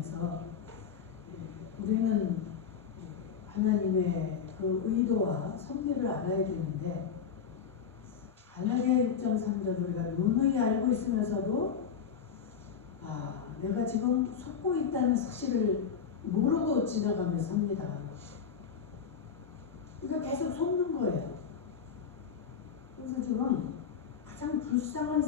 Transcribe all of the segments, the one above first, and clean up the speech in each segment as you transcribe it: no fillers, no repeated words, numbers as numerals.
통해서 우리는 하나님의 그 의도와 섭리를 알아야 되는데, 갈라디아 6장 3절 우리가 누누이 알고 있으면서도 내가 지금 속고 있다는 사실을 모르고 지나가며 삽니다. 그러니까 계속 속는 거예요. 그래서 지금 가장 불쌍한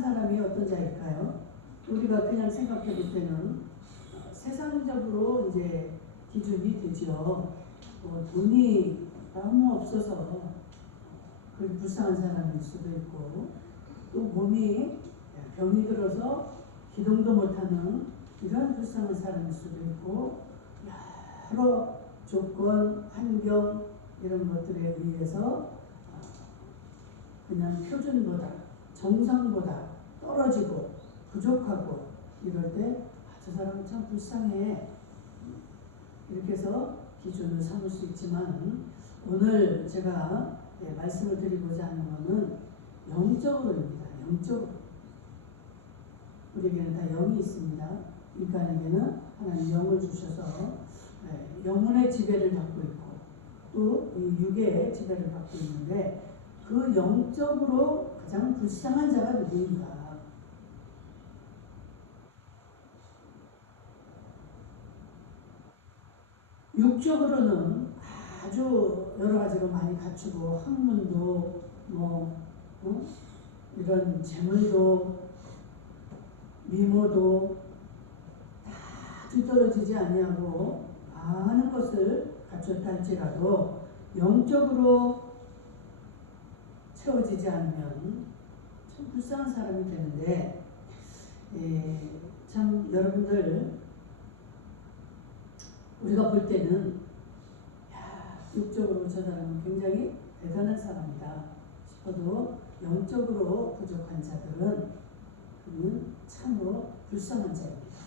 사람이 어떤 자일까요? 우리가 그냥 생각해 볼 때는 세상적으로 이제 기준이 되죠. 돈이 너무 없어서 그 불쌍한 사람일 수도 있고, 또 몸이 병이 들어서 기동도 못하는 이런 불쌍한 사람일 수도 있고, 여러 조건, 환경 이런 것들에 의해서 그냥 표준보다, 정상보다 떨어지고 부족하고 이럴 때 저 사람 참 불쌍해 이렇게 해서 기준을 삼을 수 있지만, 오늘 제가 말씀을 드리고자 하는 것은 영적으로입니다. 영적으로. 우리에게는 다 영이 있습니다. 인간에게는 하나님 영을 주셔서 영혼의 지배를 받고 있고, 또 이 육의 지배를 받고 있는데, 그 영적으로 가장 불쌍한 자가 누구인가? 육적으로는 아주 여러 가지로 많이 갖추고, 학문도 이런 재물도 미모도 다 뒤떨어지지 아니하고 많은 것을 갖췄다 할지라도 영적으로 채워지지 않으면 참 불쌍한 사람이 되는데, 참 여러분들 우리가 볼 때는 육적으로 저 사람은 굉장히 대단한 사람이다 싶어도, 영적으로 부족한 자들은 그는 참으로 불쌍한 자입니다.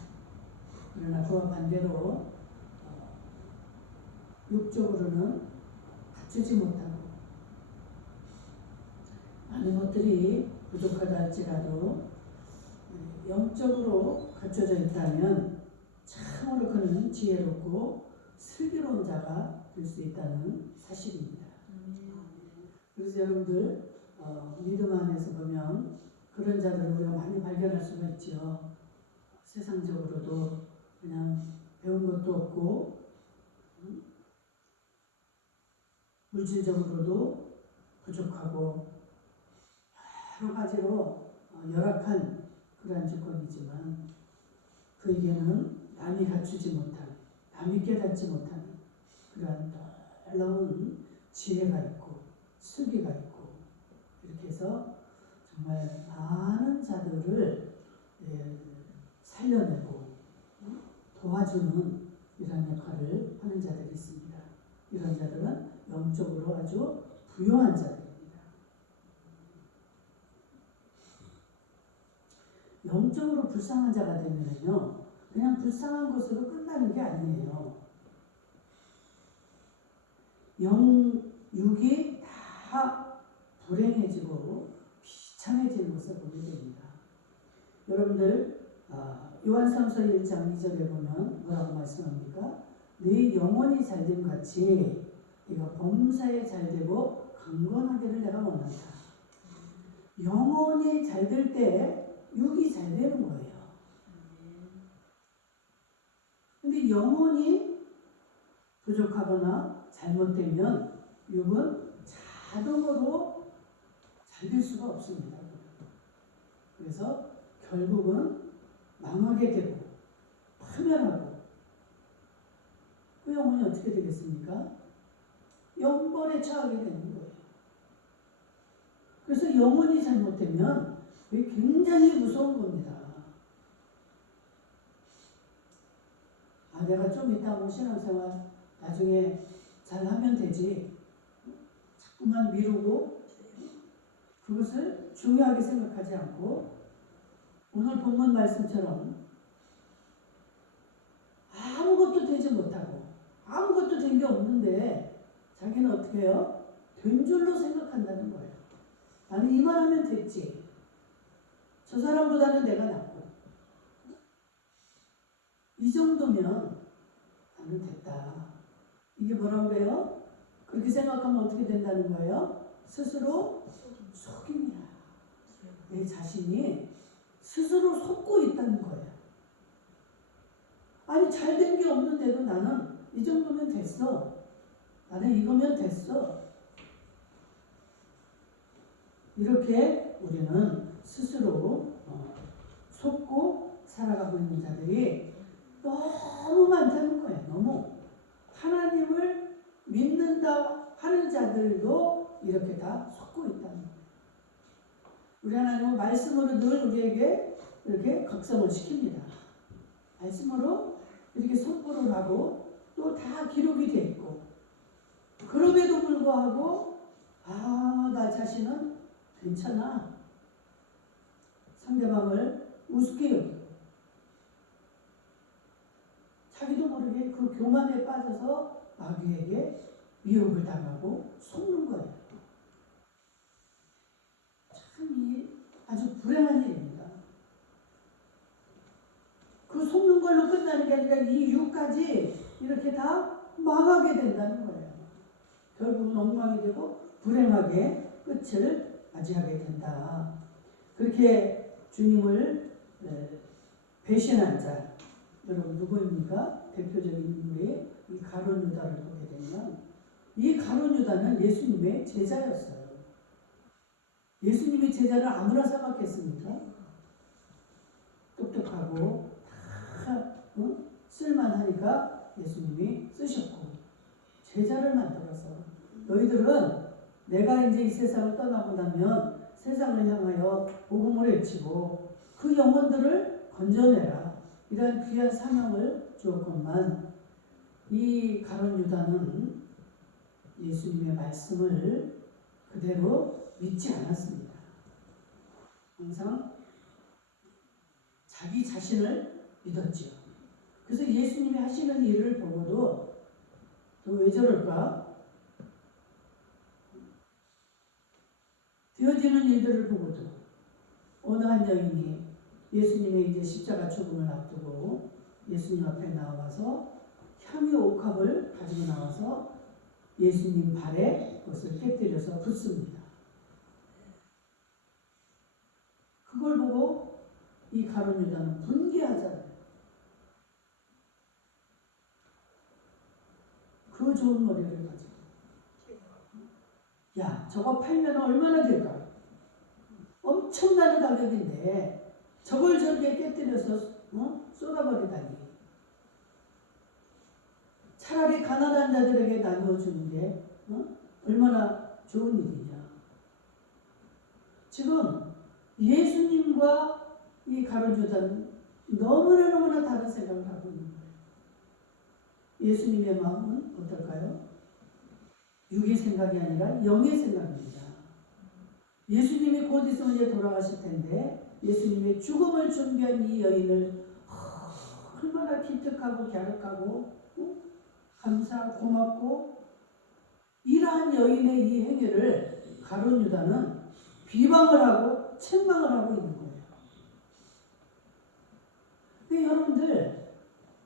그러나 그와 반대로 육적으로는 갖추지 못하고 많은 것들이 부족하다 할지라도 영적으로 갖춰져 있다면 참으로 그는 지혜롭고 슬기로운 자가 될 수 있다는 사실입니다. 그래서 여러분들 믿음 안에서 보면 그런 자들을 우리가 많이 발견할 수가 있죠. 세상적으로도 그냥 배운 것도 없고, 물질적으로도 부족하고, 여러 가지로 열악한 그러한 조건이지만, 그에게는 남이 갖추지 못한, 남이 깨닫지 못한 그러한 놀라운 지혜가 있고 슬기가 있고, 이렇게 해서 정말 많은 자들을 살려내고 도와주는 이런 역할을 하는 자들이 있습니다. 이런 자들은 영적으로 아주 부유한 자들입니다. 영적으로 불쌍한 자가 되면요, 그냥 불쌍한 것으로 끝나는 게 아니에요. 육이 다 불행해지고 비참해지는 것을 보게 됩니다. 여러분들 요한삼서 1장 2절에 보면 뭐라고 말씀합니까? 네 영혼이 잘됨 같이 네가 범사에 잘되고 강건하기를 내가 원한다. 영혼이 잘될 때 육이 잘되는 거예요. 근데 영혼이 부족하거나 잘못되면 육은 자동으로 잘 될 수가 없습니다. 그래서 결국은 망하게 되고 파멸하고, 그 영혼이 어떻게 되겠습니까? 영벌에 처하게 되는 거예요. 그래서 영혼이 잘못되면 굉장히 무서운 겁니다. 내가 좀 이따 신앙생활 나중에 잘하면 되지, 자꾸만 미루고 그것을 중요하게 생각하지 않고, 오늘 본문 말씀처럼 아무것도 되지 못하고 아무것도 된 게 없는데 자기는 어떻게 해요? 된 줄로 생각한다는 거예요. 나는 이만 하면 됐지, 저 사람보다는 내가 낫고, 이 정도면 나는 됐다. 이게 뭐라고 그래요? 그렇게 생각하면 어떻게 된다는 거예요? 스스로 속임이야. 내 자신이 스스로 속고 있다는 거예요. 아니 잘된 게 없는데도 나는 이 정도면 됐어. 나는 이거면 됐어. 이렇게 우리는 스스로 속고 살아가고 있는 자들이 너무 많다는 거예요. 너무. 하나님을 믿는다 하는 자들도 이렇게 다 속고 있다는 거예요. 우리 하나님은 말씀으로 늘 우리에게 이렇게 각성을 시킵니다. 말씀으로 이렇게 선포를 하고 또 다 기록이 돼 있고, 그럼에도 불구하고 나 자신은 괜찮아. 상대방을 우습게 여기고 자기도 모르게 그 교만에 빠져서 마귀에게 미혹을 당하고 속는 거예요. 참 아주 불행한 일입니다. 그 속는 걸로 끝나는 게 아니라 이 육까지 이렇게 다 망하게 된다는 거예요. 결국은 엉망이 되고 불행하게 끝을 맞이하게 된다. 그렇게 주님을 배신한 자, 여러분 누구입니까? 대표적인 인물이 이 가룟 유다를 보게 되면, 이 가룟 유다는 예수님의 제자였어요. 예수님이 제자를 아무나 삼았겠습니까? 똑똑하고 다 쓸만하니까 예수님이 쓰셨고, 제자를 만들어서 너희들은 내가 이제 이 세상을 떠나고 나면 세상을 향하여 복음을 외치고 그 영혼들을 건져내라, 이런 귀한 사명을 주었건만, 이 가룟 유다는 예수님의 말씀을 그대로 믿지 않았습니다. 항상 자기 자신을 믿었지요. 그래서 예수님이 하시는 일을 보고도 또 왜 저럴까? 되어지는 일들을 보고도 어느 한 여인이 예수님의 이제 십자가 죽음을 앞두고 예수님 앞에 나와서 향유 옥합을 가지고 나와서 예수님 발에 그것을 깨뜨려서 붓습니다. 그걸 보고 이 가룟 유다는 분개하잖아요. 그 좋은 머리를 가지고, 야, 저거 팔면 얼마나 될까? 엄청난 가격인데 저걸 저렇게 깨뜨려서 쏟아버리다니. 차라리 가난한 자들에게 나누어주는 게 얼마나 좋은 일이냐. 지금 예수님과 이 가룟 유다는 너무나 다른 생각을 하고 있는 거예요. 예수님의 마음은 어떨까요? 육의 생각이 아니라 영의 생각입니다. 예수님이 곧 있으면 이제 돌아가실 텐데 예수님의 죽음을 준비한 이 여인을 얼마나 기특하고 갸륵하고 감사 고맙고, 이러한 여인의 이 행위를 가룟 유다는 비방을 하고 책망을 하고 있는 거예요. 그러니까 여러분들,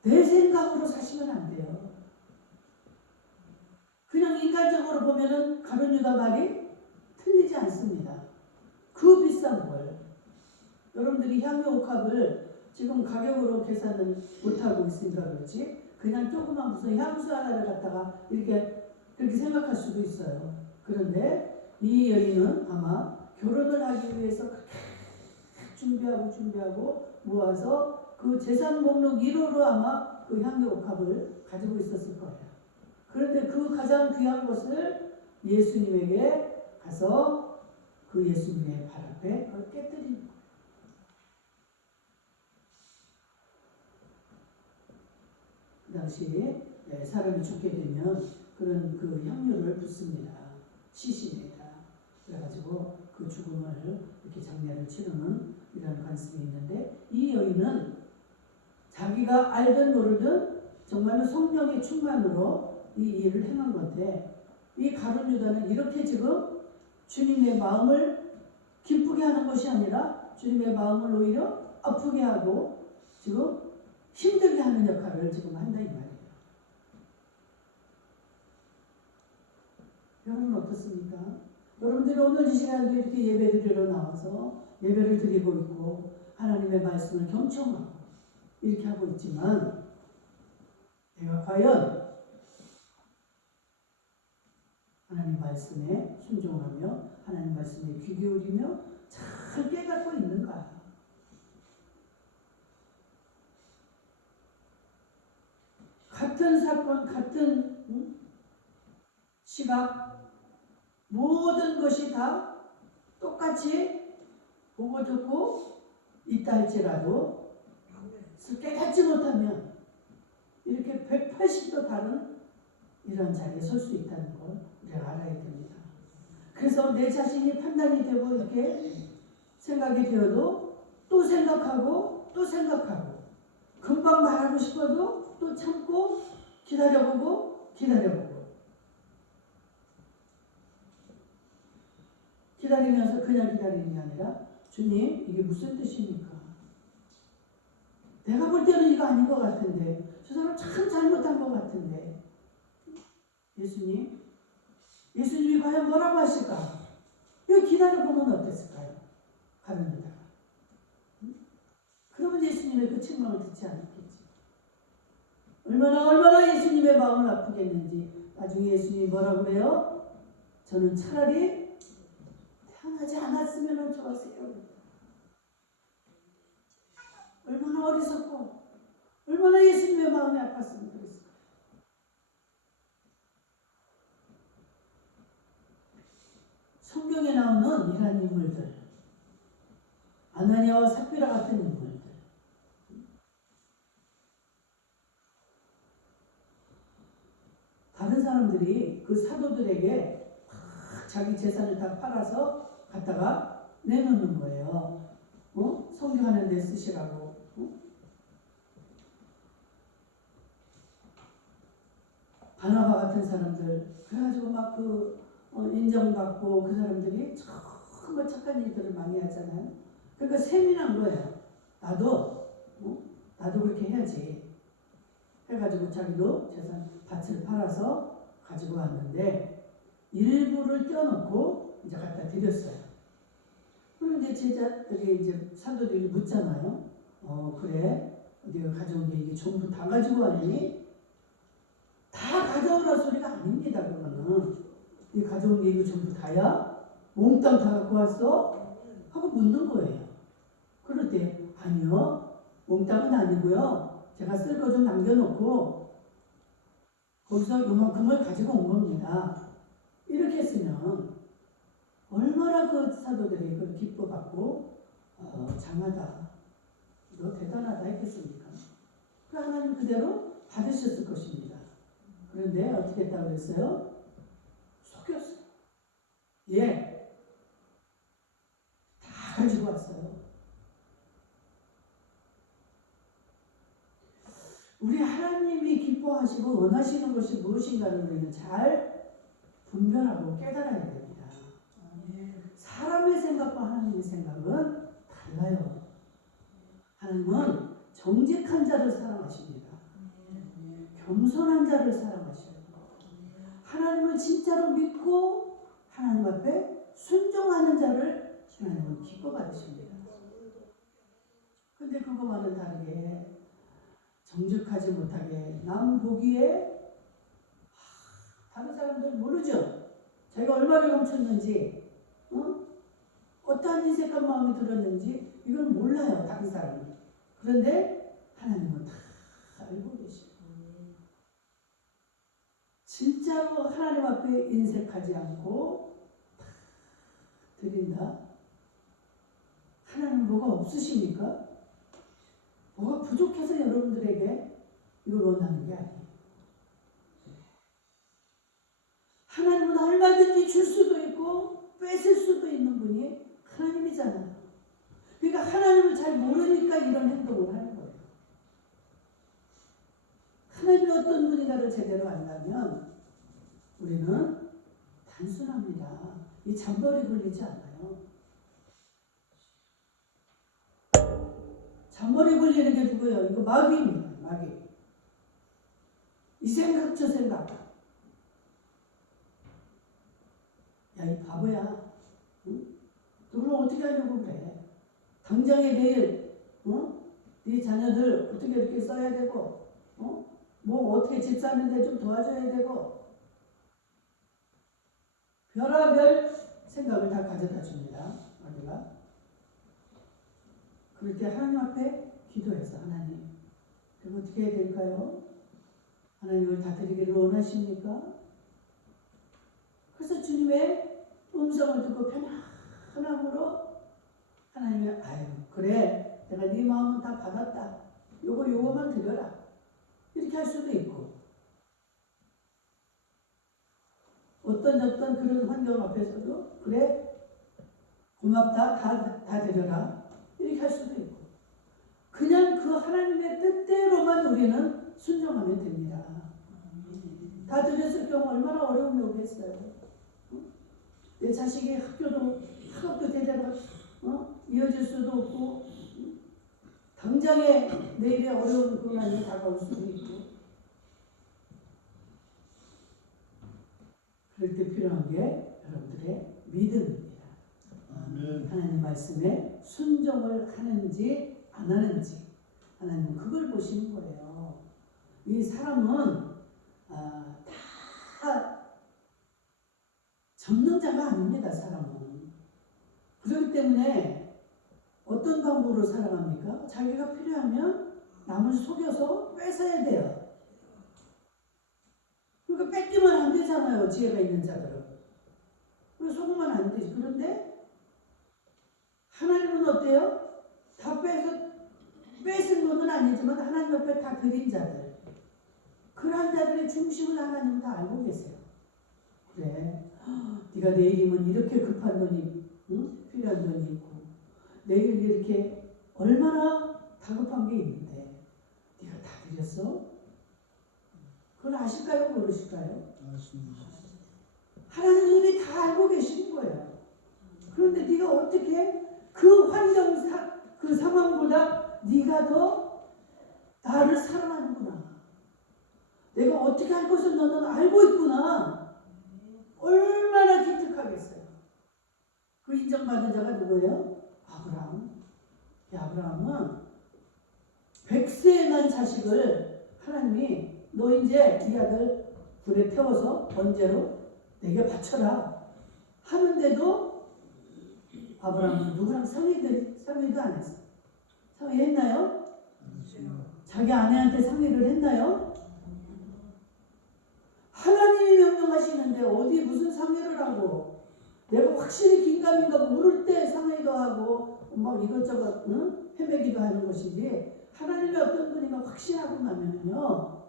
내 생각으로 사시면 안 돼요. 그냥 인간적으로 보면은 가룟 유다 말이 틀리지 않습니다. 그 비싼 걸 여러분들이 향유 옥합을 지금 가격으로 계산을 못하고 있으니까 그렇지, 그냥 조그만 무슨 향수 하나를 갖다가 이렇게 생각할 수도 있어요. 그런데 이 여인은 아마 결혼을 하기 위해서 준비하고 모아서 그 재산 목록 1호로 아마 그 향유 옥합을 가지고 있었을 거예요. 그런데 그 가장 귀한 것을 예수님에게 가서 그 예수님의 발 앞에 그걸 깨뜨리는 거예요. 그 당시 사람이 죽게 되면 그런 그 향유를 붓습니다. 시신에다. 그래가지고 그 죽음을 이렇게 장례를 치르는 이런 관습이 있는데, 이 여인은 자기가 알든 모르든 정말로 성령의 충만으로 이 일을 행한 건데, 이 가룟 유다는 이렇게 지금 주님의 마음을 기쁘게 하는 것이 아니라 주님의 마음을 오히려 아프게 하고 지금 힘들게 하는 역할을 지금 한다 이 말이에요. 여러분 어떻습니까? 여러분들이 오늘 이 시간도 이렇게 예배 드리러 나와서 예배를 드리고 있고 하나님의 말씀을 경청하고 이렇게 하고 있지만 내가 과연 하나님 말씀에 순종하며 하나님 말씀에 귀 기울이며 잘 깨닫고 있는가? 같은 사건, 같은 시각, 모든 것이 다 똑같이 보고 듣고 있다 할지라도 깨닫지 못하면 이렇게 180도 다른 이런 자리에 설 수 있다는 걸 우리가 알아야 됩니다. 그래서 내 자신이 판단이 되고 이렇게 생각이 되어도 또 생각하고 또 생각하고 금방 말하고 싶어도 또 참고 기다려보고 기다리면서 그냥 기다리는 게 아니라 주님 이게 무슨 뜻입니까? 내가 볼 때는 이거 아닌 것 같은데 저 사람 참 잘못한 것 같은데 예수님이 과연 뭐라고 하실까? 이거 기다려보면 어땠을까요? 가는 데다가 그러면 예수님의 그 책망을 듣지 않았겠지. 얼마나 예수님의 마음을 아프겠는지. 나중에 예수님이 뭐라고 그래요? 저는 차라리 태어나지 않았으면 좋았어요. 얼마나 어리석고 얼마나 예수님의 마음이 아팠으면 그랬을까. 성경에 나오는 이런 인물들, 아나니아와 삽비라 같은 인물들, 다른 사람들이 그 사도들에게 자기 재산을 다 팔아서 갖다가 내놓는 거예요. 성경하는 데 쓰시라고. 바나바 같은 사람들 그래가지고 막 인정받고 그 사람들이 정말 착한 일들을 많이 하잖아요. 그러니까 세민한 거예요. 나도 그렇게 해야지 해가지고 자기도 재산 밭을 팔아서 가지고 왔는데 일부를 떼어놓고 이제 갖다 드렸어요. 그럼 이제 제자들이 이제 사도들이 묻잖아요. 그래 네가 가져온 게 이게 전부 다 가지고 왔니? 다 가져오라 소리가 아닙니다. 그거는 이 가져온 게 이거 전부 다야? 몽땅 다 갖고 왔어? 하고 묻는 거예요. 그럴 때 아니요 몽땅은 아니고요 제가 쓸 거 좀 남겨놓고 거기서 요만큼을 가지고 온 겁니다. 이렇게 했으면 얼마나 그 사도들이 그걸 기뻐받고 장하다 너 대단하다 했겠습니까? 그 하나님 그대로 받으셨을 것입니다. 그런데 어떻게 했다고 그랬어요? 속였어요. 예, 다 가지고 왔어요. 우리 하나님이 기뻐하시고 원하시는 것이 무엇인가를 우리는 잘 분별하고 깨달아야 됩니다. 사람의 생각과 하나님의 생각은 달라요. 하나님은 정직한 자를 사랑하십니다. 겸손한 자를 사랑하셔요. 하나님을 진짜로 믿고 하나님 앞에 순종하는 자를 하나님은 기뻐 받으십니다. 근데 그거와는 다르게 정직하지 못하게 남 보기에 다른 사람들 모르죠. 자기가 얼마를 훔쳤는지 어떠한 인색한 마음이 들었는지 이걸 몰라요. 다른 사람은. 그런데 하나님은 다 알고 계시고 진짜로 하나님 앞에 인색하지 않고 드린다. 하나님은 뭐가 없으십니까? 뭐가 부족해서 여러분들에게 이걸 원하는 게 아니에요. 하나님은 얼마든지 줄 수도 있고 뺏을 수도 있는 분이 하나님이잖아요. 그러니까 하나님을 잘 모르니까 이런 행동을 하는 거예요. 하나님이 어떤 분인가를 제대로 안다면 우리는 단순합니다. 이 잠버리 걸리지 않아요. 잠버리 걸리는 게 누구예요? 이거 마귀입니다. 마귀. 이 생각 저 생각. 야, 이 바보야. 응? 너는 어떻게 하려고 그래? 당장에 내일 네 자녀들 어떻게 이렇게 써야 되고 뭐 어떻게 집 사는데 좀 도와줘야 되고 별의별 생각을 다 가져다 줍니다. 마귀가. 그럴 때 하나님 앞에 기도해서 하나님 그럼 어떻게 해야 될까요? 하나님을 다스리기를 원하십니까? 그래서 주님의 음성을 듣고 편안함으로 하나님이 아유 그래 내가 네 마음은 다 받았다. 요거만 드려라. 이렇게 할 수도 있고 어떤 그런 환경 앞에서도 그래 고맙다 다 드려라. 이렇게 할 수도 있고 그냥 그 하나님의 뜻대로만 우리는 순종하면 됩니다. 다 드렸을 경우 얼마나 어려움이 오겠어요. 내 자식이 학업도 제대로 이어질 수도 없고 당장에 내일의 어려운 고난이 다가올 수도 있고 그럴 때 필요한 게 여러분들의 믿음입니다. 아멘. 하나님 말씀에 순종을 하는지 안 하는지 하나님은 그걸 보시는 거예요. 이 사람은 다 전능자가 아닙니다. 사람은. 그렇기 때문에 어떤 방법으로 살아갑니까? 자기가 필요하면 남을 속여서 뺏어야 돼요. 그러니까 뺏기면 안 되잖아요. 지혜가 있는 자들은. 그래서 속으면 안 되지. 그런데 하나님은 어때요? 다 뺏은 것은 아니지만 하나님 옆에 다 드린 자들. 그러한 자들의 중심을 하나님은 다 알고 계세요. 그래. 네가 내일이면 이렇게 급한 돈이 필요한 돈이 있고 내일 이렇게 얼마나 다급한 게 있는데 네가 다 드렸어? 그걸 아실까요? 모르실까요? 하나님은 이미 다 알고 계시는 거예요. 그런데 네가 어떻게 그 그 상황보다 네가 더 나를 사랑하는구나. 내가 어떻게 할 것을 너는 알고 있구나. 얼마나 기특하겠어요. 그 인정받은 자가 누구예요? 아브라함. 아브라함은 100세에 난 자식을 하나님이 너 이제 이 아들 불에 태워서 번제로 내게 바쳐라 하는데도 아브라함은 누구랑 상의도 안 했어. 상의했나요? 자기 아내한테 상의를 했나요? 하나님이 명령하시는데 어디 무슨 상의를 하고 내가 확실히 긴가민가 모를 때 상의도 하고 막 이것저것 헤매기도 하는 것이지 하나님의 어떤 분이가 확신하고 나면요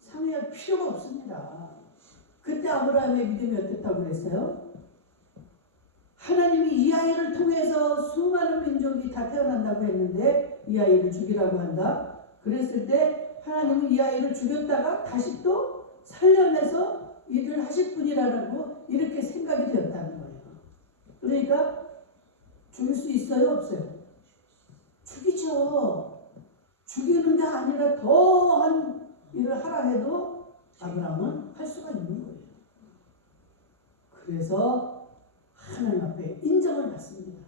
상의할 필요가 없습니다. 그때 아브라함의 믿음이 어땠다고 그랬어요? 하나님이 이 아이를 통해서 수많은 민족이 다 태어난다고 했는데 이 아이를 죽이라고 한다. 그랬을 때 하나님은 이 아이를 죽였다가 다시 또 살려내서 일을 하실 분이라고 이렇게 생각이 되었다는 거예요. 그러니까 죽일 수 있어요? 없어요? 죽이죠. 죽이는 게 아니라 더한 일을 하라 해도 아브라함은 할 수가 있는 거예요. 그래서 하나님 앞에 인정을 받습니다.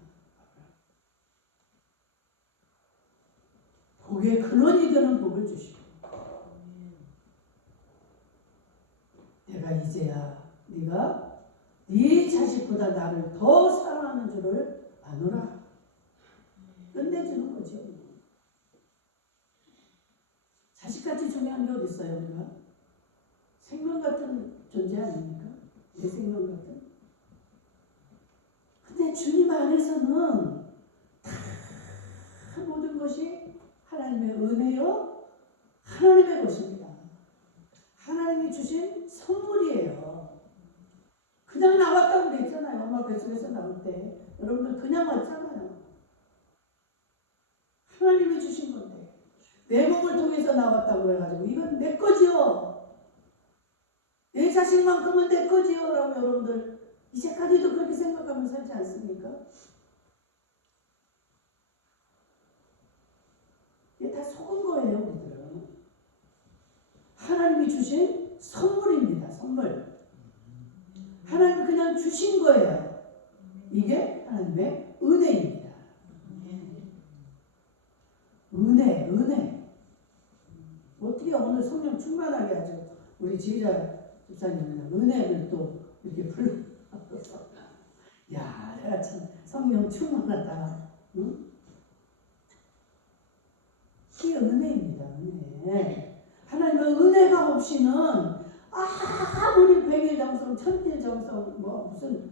복의 근원이 되는 복을 주시고 내가 이제야 네가 네 자식보다 나를 더 사랑하는 줄을 아노라. 끝내주는 거죠. 자식같이 중요한 게 어디 있어요? 우리가 생명 같은 존재 아닙니까? 내 생명 같은. 근데 주님 안에서는 다 모든 것이 하나님의 은혜요, 하나님의 것입니다. 하나님이 주신 선물이에요. 그냥 나왔다고 그랬잖아요. 엄마 뱃속에서 나올 때 여러분들 그냥 왔잖아요. 하나님이 주신 건데 내 몸을 통해서 나왔다고 그래가지고 이건 내 거지요. 내 자식만큼은 내 거지요 라고 여러분들 이제까지도 그렇게 생각하면 살지 않습니까? 이게 다 속은 거예요. 우리들은. 하나님이 주신 선물입니다. 선물. 하나님이 그냥 주신 거예요. 이게 하나님의 은혜입니다. 은혜. 어떻게 오늘 성령 충만하게 하죠? 우리 지휘자 집사님은 은혜를 또 이렇게 불러서 야, 내가 참 성령 충만하다. 응? 이게 은혜입니다. 은혜. 하나님의 은혜가 없이는 아무리 백일정성, 천일정성, 뭐 무슨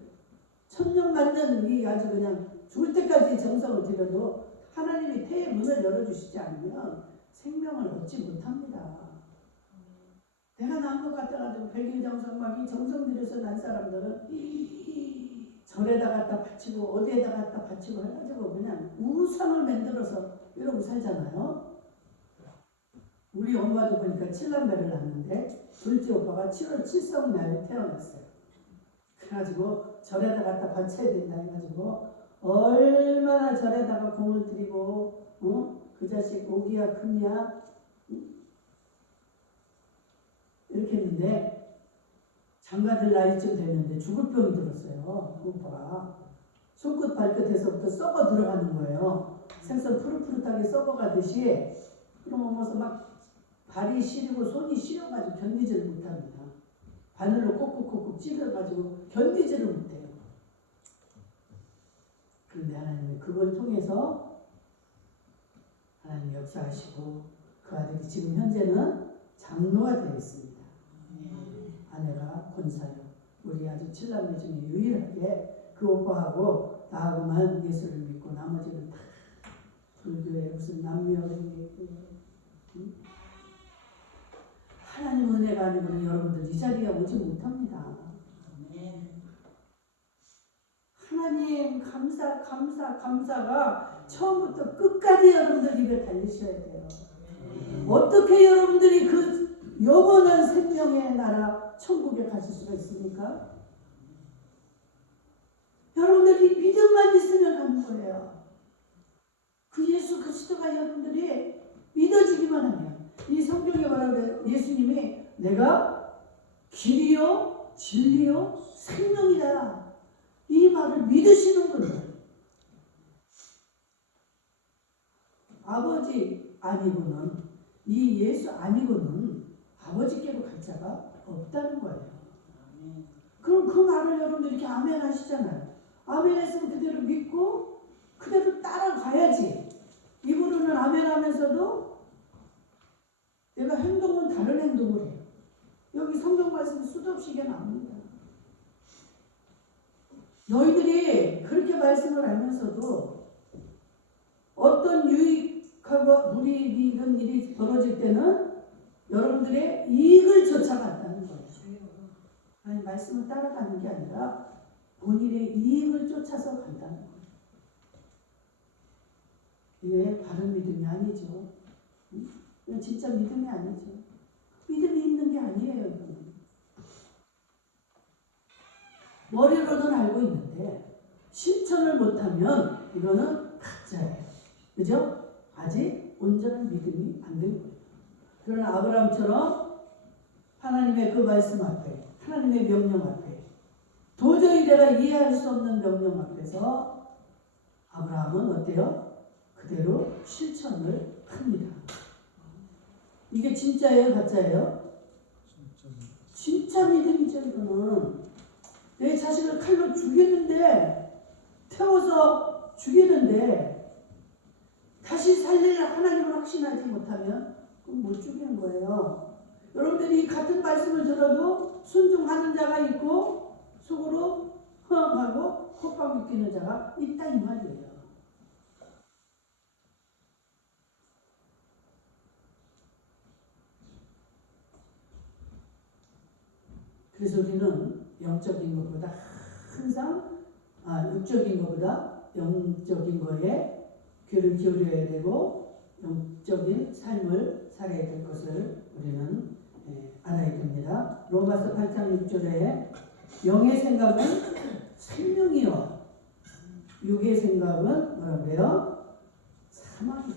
천년 만년 이 아주 그냥 죽을 때까지 정성을 들여도 하나님이 태의 문을 열어주시지 않으면 생명을 얻지 못합니다. 내가 난 것 같아가지고 백일정성 막 이 정성 들여서 난 사람들은 절에다 갖다 바치고 어디에다 갖다 바치고 해가지고 그냥 우상을 만들어서 이러고 살잖아요. 우리 엄마도 보니까 7남매를 낳는데 둘째 오빠가 7월 7성날 태어났어요. 그래가지고 절에다 갖다 바쳐야 된다 해가지고 얼마나 절에다가 공을 들이고 그 자식 오기야 금이야 이렇게 했는데 장가들 나이쯤 됐는데 죽을 병이 들었어요. 그 오빠가 손끝 발끝에서부터 썩어 들어가는 거예요. 생선 푸릇푸릇하게 썩어가듯이. 그럼 어머서 막 발이 시리고 손이 시려가지고 견디지를 못합니다. 바늘로 콕콕콕콕 찔러가지고 견디지를 못해요. 그런데 하나님이 그걸 통해서 하나님 역사하시고 그 아들이 지금 현재는 장로가 되어 있습니다. 아내가 권사요. 우리 아주 7남매 중에 유일하게 그 오빠하고 나하고만 예수를 믿고 나머지는 다 불교에 무슨 남묘에 하나님 은혜가 아니고는 여러분들 이 자리에 오지 못합니다. 하나님 감사가 처음부터 끝까지 여러분들 입에 달리셔야 돼요. 어떻게 여러분들이 그 영원한 생명의 나라 천국에 가실 수가 있습니까? 여러분들이 믿음만 있으면 가는 거예요. 그 예수 그리스도가 여러분들이 믿어지기만 하면 이 성경에 말하는 예수님이 내가 길이요 진리요 생명이다. 이 말을 믿으시는 분들 아버지 아니고는 이 예수 아니고는 아버지께로 갈 자가 없다는 거예요. 그럼 그 말을 여러분들 이렇게 아멘 하시잖아요. 아멘 했으면 그대로 믿고 그대로 따라가야지. 입으로는 아멘 하면서도 내가 행동은 다른 행동을 해요. 여기 성경 말씀이 수도 없이 이게 나옵니다. 너희들이 그렇게 말씀을 하면서도 어떤 유익하고 무리 있는 일이 벌어질 때는 여러분들의 이익을 쫓아간다는 거예요. 아니 말씀을 따라가는 게 아니라 본인의 이익을 쫓아서 간다는 거예요. 이게 바른 믿음이 아니죠. 이건 진짜 믿음이 아니죠. 믿음이 있는 게 아니에요. 이거는. 머리로는 알고 있는데 실천을 못하면 이거는 가짜예요. 그죠? 아직 온전한 믿음이 안 된 거예요. 그러나 아브라함처럼 하나님의 그 말씀 앞에 하나님의 명령 앞에 도저히 내가 이해할 수 없는 명령 앞에서 아브라함은 어때요? 그대로 실천을 합니다. 이게 진짜예요? 가짜예요? 진짜 믿음이죠. 이거는 내 자식을 칼로 죽이는데 태워서 죽이는데 다시 살릴 하나님을 확신하지 못하면 그럼 못 죽이는 거예요. 여러분들이 같은 말씀을 들어도 순종하는 자가 있고 속으로 허망하고 콧방 묶이는 자가 있다 이 말이에요. 그래서 우리는 영적인 것보다 항상 육적인 것보다 영적인 거에 귀를 기울여야 되고 영적인 삶을 살아야 될 것을 우리는 알아야 됩니다. 로마서 8장 6절에 영의 생각은 생명이요 육의 생각은 뭐라 그래요? 사망이다.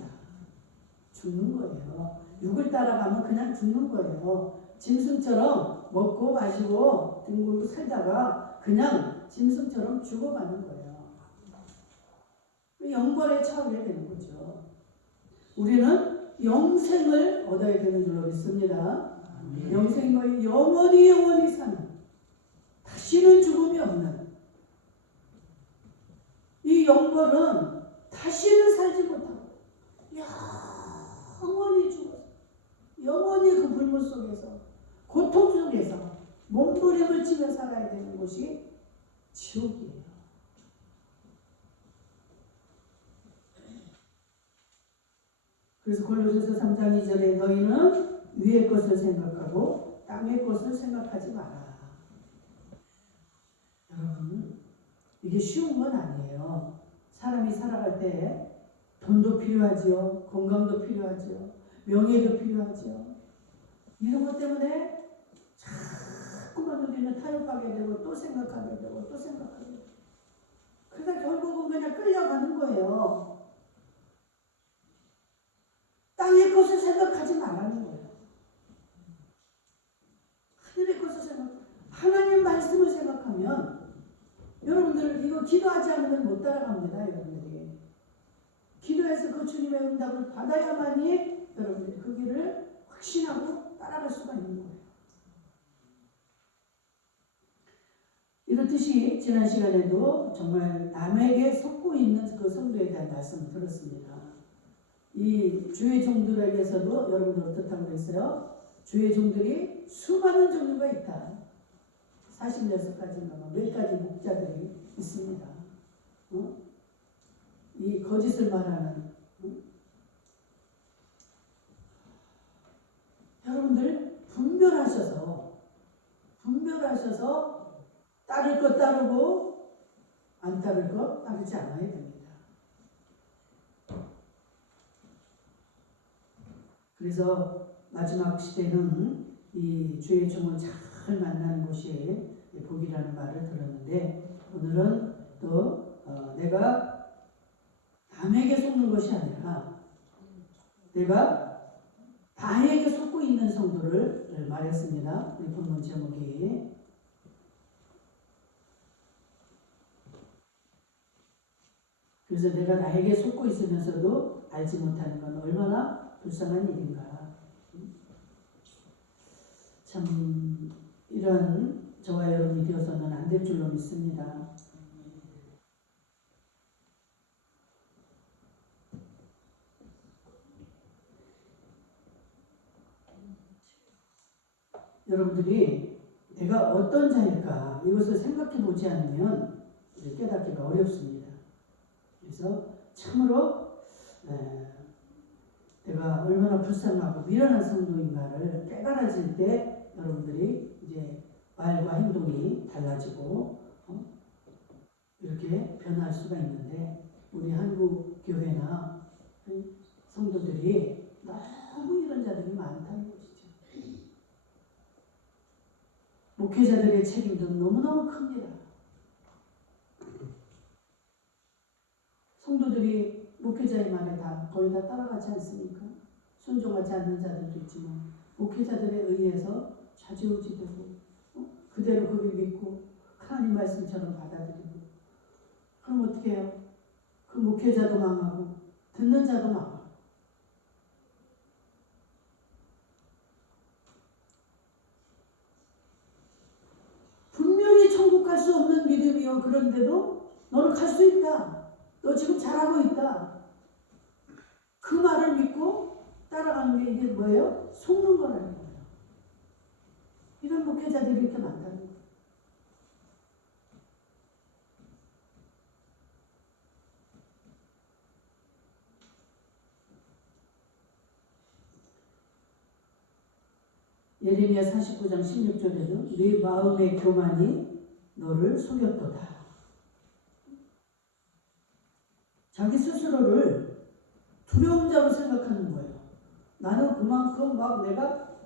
죽는 거예요. 육을 따라가면 그냥 죽는 거예요. 짐승처럼 먹고 마시고 뒹굴고 살다가 그냥 짐승처럼 죽어가는 거예요. 영벌에 처하게 되는 거죠. 우리는 영생을 얻어야 되는 줄로 믿습니다. 영생과 영원히 사는, 다시는 죽음이 없는 이 영벌은 다시는 살지 못하고 영원히 죽어서 영원히 그 불문 속에서 고통 속에서 몸부림을 치며 살아야 되는 곳이 지옥이에요. 그래서 골로새서 3장 2절에 너희는 위의 것을 생각하고 땅의 것을 생각하지 마라. 여러분, 이게 쉬운 건 아니에요. 사람이 살아갈 때 돈도 필요하지요. 건강도 필요하지요. 명예도 필요하지요. 이런 것 때문에 자꾸만 우리는 타협하게 되고 또 생각하게 되고 또 생각하게 되고, 그러다 결국은 그냥 끌려가는 거예요. 땅의 것을 생각하지 말라는 거예요. 하늘의 것을 하나님 말씀을 생각하면, 여러분들 이거 기도하지 않으면 못 따라갑니다. 여러분들이 기도해서 그 주님의 응답을 받아야만이 여러분들이 그 길을 확신하고 따라갈 수가 있는 거예요. 이렇듯이 지난 시간에도 정말 남에게 속고 있는 그 성도에 대한 말씀을 들었습니다. 이 주의 종들에게서도 여러분들 어떻다고 그랬어요? 주의 종들이 수많은 종류가 있다. 46가지인가 몇 가지 목자들이 있습니다. 이 거짓을 말하는, 여러분들 분별하셔서 따를 것 따르고 안 따를 것 따르지 않아야 됩니다. 그래서 마지막 시대는 이 주의 종을 잘 만나는 것이 복이라는 말을 들었는데, 오늘은 또 내가 남에게 속는 것이 아니라 내가 나에게 속고 있는 성도를 말했습니다. 우리 본문 제목이. 그래서 내가 나에게 속고 있으면서도 알지 못하는 건 얼마나 불쌍한 일인가. 참 이런 저와 여러분이 되어서는 안 될 줄로 믿습니다. 여러분들이 내가 어떤 자일까 이것을 생각해 보지 않으면 깨닫기가 어렵습니다. 그래서 참으로 내가 얼마나 불쌍하고 미련한 성도인가를 깨달아질 때 여러분들이 이제 말과 행동이 달라지고 이렇게 변할 수가 있는데, 우리 한국 교회나 성도들이 너무 이런 자들이 많다는 것이죠. 목회자들의 책임도 너무너무 큽니다. 성도들이 목회자의 말에 거의 다 따라가지 않습니까? 순종하지 않는 자들도 있지만 목회자들에 의해서 좌지우지되고 그대로 그걸 믿고 하나님 말씀처럼 받아들이고, 그럼 어떻게 해요? 그 목회자도 망하고 듣는 자도 망하고. 분명히 천국 갈 수 없는 믿음이요, 그런데도 너는 갈 수 있다. 너 지금 잘하고 있다. 그 말을 믿고 따라가는 게 이게 뭐예요? 속는 거라는 거예요. 이런 목회자들이 이렇게 많다는 거예요. 예레미야 49장 16절에도 네 마음의 교만이 너를 속였도다. 자기 스스로를 두려운 자로 생각하는 거예요. 나는 그만큼 막 내가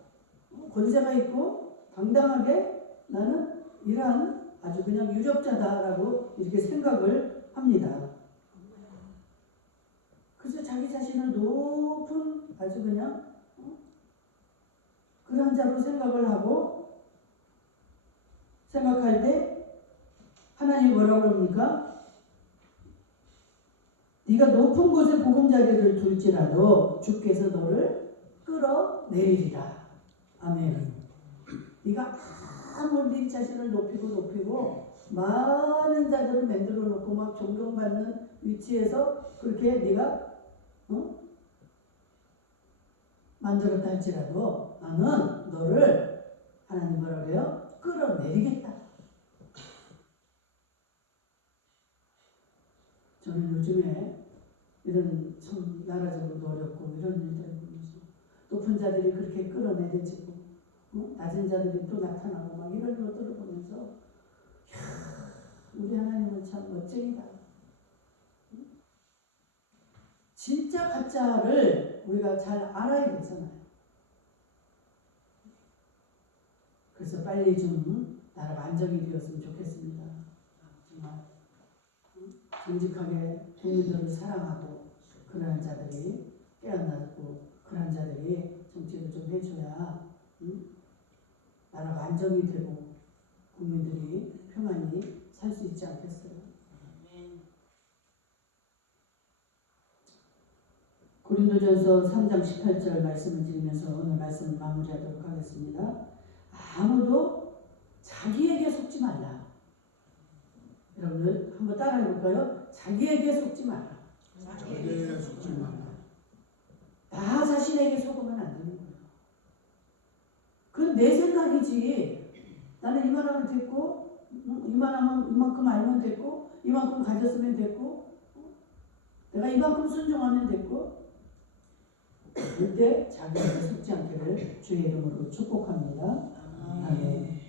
권세가 있고 당당하게 나는 이러한 아주 그냥 유력자다라고 이렇게 생각을 합니다. 그래서 자기 자신을 높은 아주 그냥 그런 자로 생각을 하고 생각할 때 하나님이 뭐라고 그럽니까? 네가 높은 곳에 보금자리를 둘지라도 주께서 너를 끌어내리리라. 아멘. 네가 아무리 네 자신을 높이고 많은 자들을 만들어 놓고 막 존경받는 위치에서 그렇게 네가 만들었다 할지라도 나는 너를 하나님 뭐라 그래요? 끌어내리겠다. 저는 요즘에 이런 참 나라적으로도 어렵고 이런 일들을 보면서 높은 자들이 그렇게 끌어내려지고 낮은 자들이 또 나타나고 막 이런 것들을 보면서 우리 하나님은 참 멋쟁이다. 진짜 가짜를 우리가 잘 알아야 되잖아요. 그래서 빨리 좀 나라가 안정이 되었으면 좋겠습니다. 정말 정직하게 국민들을 사랑하고 그러한 자들이 깨어나고 그러한 자들이 정치를 좀 해줘야 나라가 안정이 되고 국민들이 평안히 살 수 있지 않겠어요. 고린도전서 3장 18절 말씀을 드리면서 오늘 말씀을 마무리하도록 하겠습니다. 아무도 자기에게 속지 말라. 여러분들 한번 따라해 볼까요? 자기에게 속지 말라. 자기에게 속지 말라. 나 자신에게 속으면 안 되는 거예요. 그건 내 생각이지. 나는 이만하면 됐고, 이만큼 알면 됐고, 이만큼 가졌으면 됐고, 내가 이만큼 순종하면 됐고, 그때 자기에게 속지 않기를 주의 이름으로 축복합니다. 아멘.